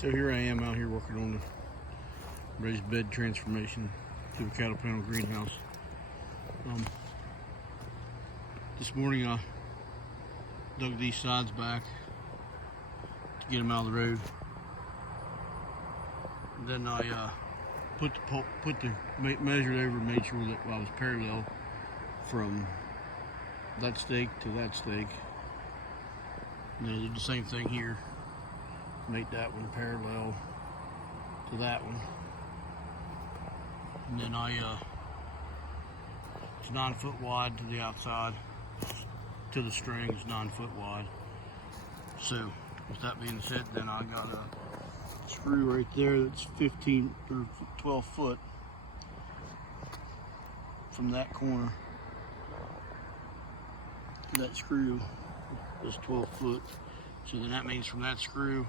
So here I am out here working on the raised bed transformation to the cattle panel greenhouse. This morning I dug these sides back to get them out of the road. And then I measured over and made sure that I was parallel from that stake to that stake. And then I did the same thing here. Make that one parallel to that one. And then it's 9 foot wide to the outside, to the string is 9 foot wide. So with that being said, then I got a screw right there that's 15 or 12 foot from that corner. That screw is 12 foot. So then that means from that screw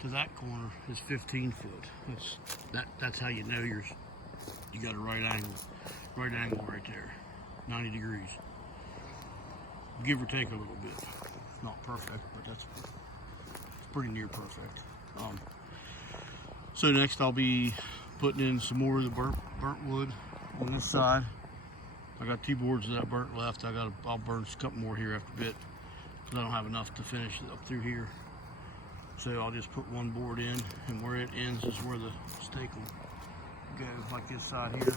to that corner is 15 foot. That's how you know you got a right angle right there, 90 degrees. Give or take a little bit. It's not perfect, but it's pretty near perfect. So next I'll be putting in some more of the burnt wood on this side. I got 2 boards of that burnt left. I'll burn a couple more here after a bit, because I don't have enough to finish it up through here. So I'll just put 1 board in, and where it ends is where the stake will go, like this side here.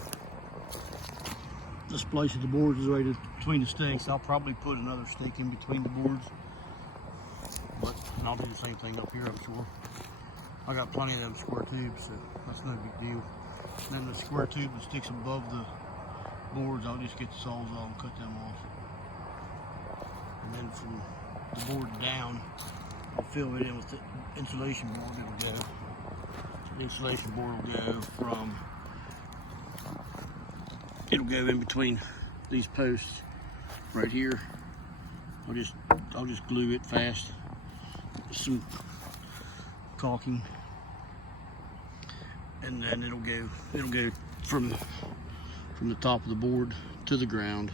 This place of the boards is right between the stakes. I'll probably put another stake in between the boards, and I'll do the same thing up here, I'm sure. I got plenty of them square tubes, so that's no big deal. And then the square tube that sticks above the boards, I'll just get the saws off and cut them off. And then from the board down, I'll fill it in with the insulation board. It'll go. The insulation board it'll go in between these posts right here. I'll just glue it fast with some caulking, and then it'll go from the top of the board to the ground.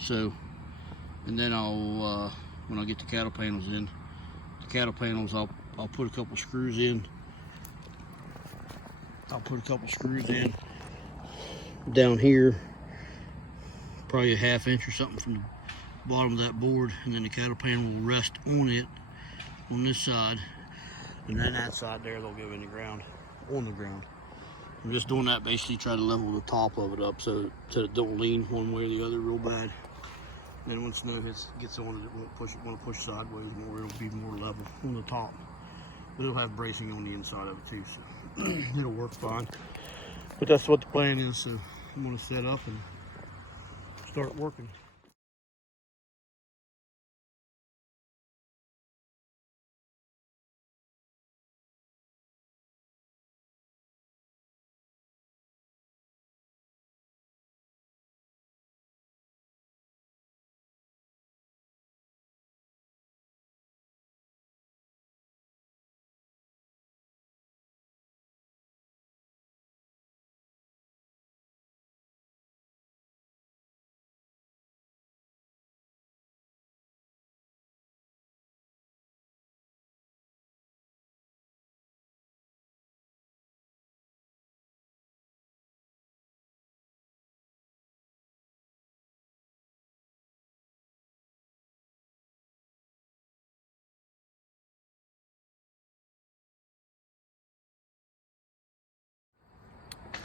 So, and then I'll when I get the cattle panels in, I'll put a couple screws in. I'll put a couple screws in down here, probably a 1/2 inch or something from the bottom of that board, and then the cattle panel will rest on it on this side, and then that side there they'll go in the ground, on the ground. I'm just doing that basically try to level the top of it up so it don't lean one way or the other real bad. And then when snow gets on it, it won't push sideways more. It'll be more level on the top. But it'll have bracing on the inside of it too, so it'll work fine. But that's what the plan is, so I'm gonna set up and start working.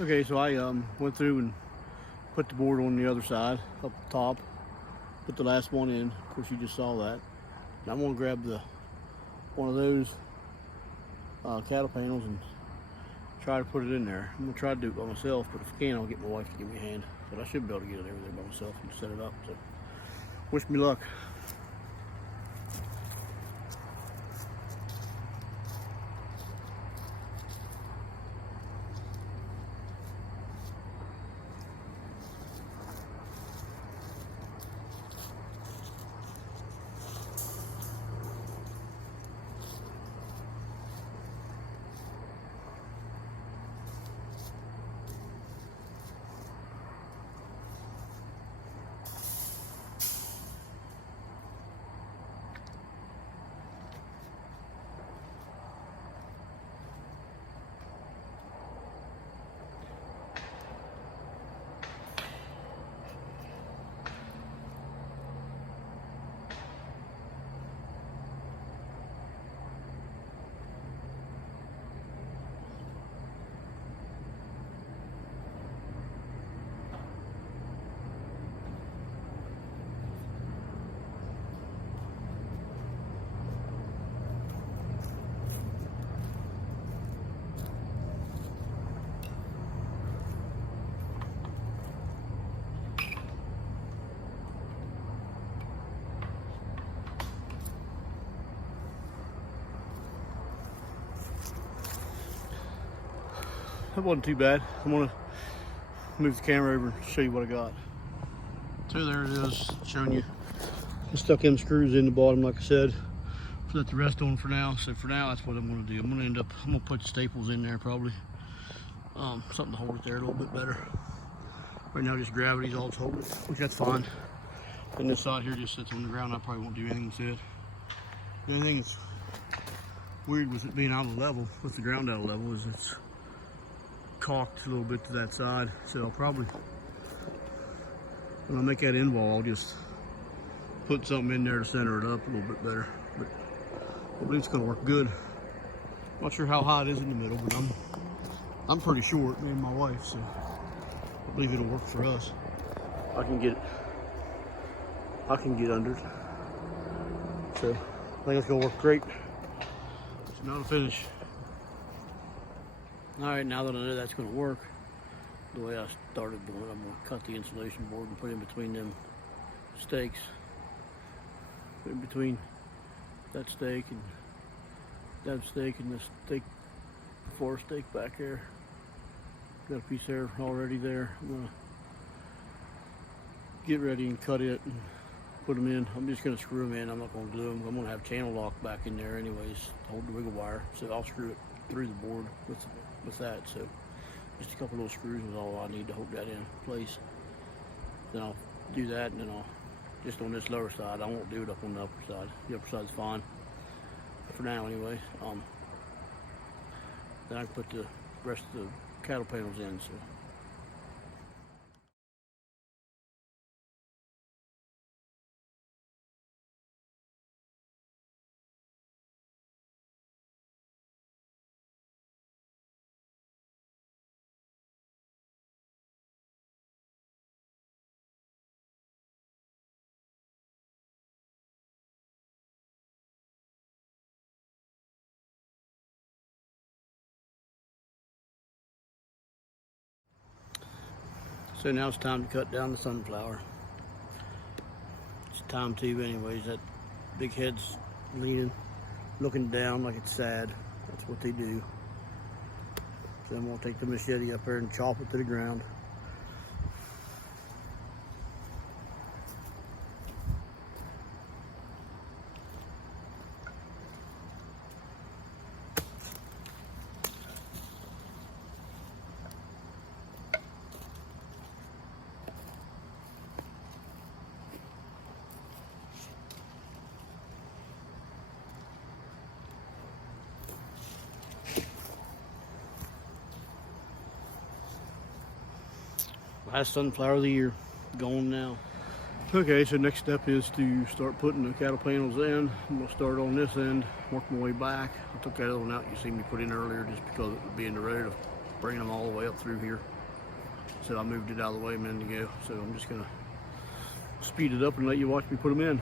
Okay, so I went through and put the board on the other side, up the top, put the last one in. Of course, you just saw that. And I'm gonna grab one of those cattle panels and try to put it in there. I'm gonna try to do it by myself, but if I can, I'll get my wife to give me a hand. But I should be able to get it over there by myself and set it up. So, wish me luck. that wasn't too bad. I'm gonna move the camera over and show you what I got. So there it is, showing you. I stuck them screws in the bottom, like I said. Let the rest on for now. So for now, that's what I'm gonna do. I'm gonna put the staples in there probably. Something to hold it there a little bit better. Right now, just gravity's all it's holding, which that's fine. And this side here just sits on the ground. I probably won't do anything with it. The only thing that's weird with it being out of level, with the ground out of level, is it's caulked a little bit to that side. So I'll probably, when I make that end wall, I'll just put something in there to center it up a little bit better. But I believe it's gonna work good. Not sure how high it is in the middle, but I'm pretty short, me and my wife, so I believe it'll work for us. I can get under it. So I think it's gonna work great. So now to finish. All right, now that I know that's gonna work, the way I started doing it, I'm gonna cut the insulation board and put in between them stakes. Put in between that stake and that stake and this stake, 4 stake back there. Got a piece there already there. I'm gonna get ready and cut it and put them in. I'm just gonna screw them in. I'm not gonna glue them. I'm gonna have channel lock back in there anyways, to hold the wiggle wire. So I'll screw it through the board with that. So just a couple little screws is all I need to hold that in place. Then I'll do that, and then I'll just on this lower side. I won't do it up on the upper side. The upper side's fine for now anyway. Then I can put the rest of the cattle panels in. So now it's time to cut down the sunflower. It's time to anyways. That big head's leaning, looking down like it's sad. That's what they do. So I'm gonna take the machete up there and chop it to the ground. Last sunflower of the year, gone now. Okay, so next step is to start putting the cattle panels in. I'm gonna start on this end, work my way back. I took that other one out you seen me put in earlier just because it would be in the road of bringing them all the way up through here. So I moved it out of the way a minute ago. So I'm just gonna speed it up and let you watch me put them in.